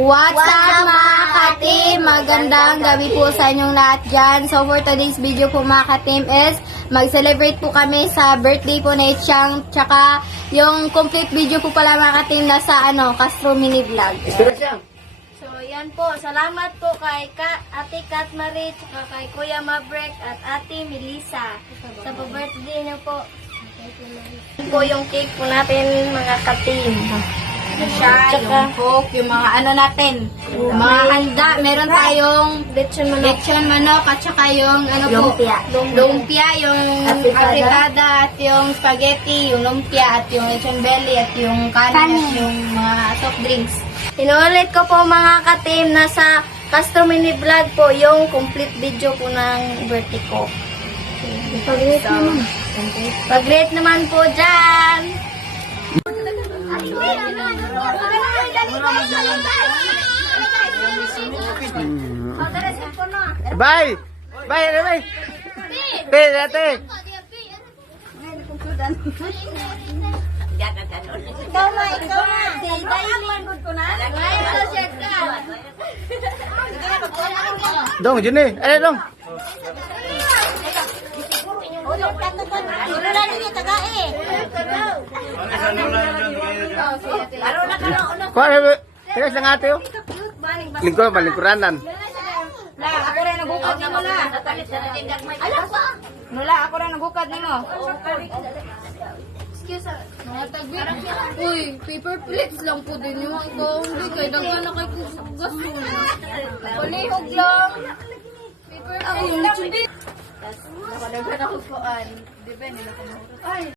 What's up mga ka-team? Magandang gabi po sa inyong lahat dyan. So for today's video po mga ka-team is mag-celebrate po kami sa birthday po na Itchang. Tsaka yung complete video po pala mga ka-team nasa Castro Mini Vlog. So yan po, salamat po kay Ate Kat Marie, tsaka kay Kuya Mabrek at Ate Melissa sa birthday niyo po. Yan po yung cake po natin mga ka-team. Siya, yung coke, yung mga natin, mga handa. Meron tayong lechon manok at saka yung lumpia, yung afritada at yung spaghetti, yung lumpia at yung lechon belly at yung kanin at yung mga soft drinks. Inuulit ko po mga ka-team, nasa Castro Mini Vlog po yung complete video po ng birthday ko. Pag-rate naman po dyan! Bye! Bye! Bye! Te, dati! Ikaw na! Dong, dyan eh! Ay, dong! Kaya sa nga ate oh. Lingkuranan. Ako rin nagukad ni mo na. Nula, ako rin nagukad ni mo. Excuse me. Uy, paper plates lang po din yung ako. Hindi kayo daghan na kayo gasto. Palihog lang. Paper plates. Nakadaghan ako po. Depende na kung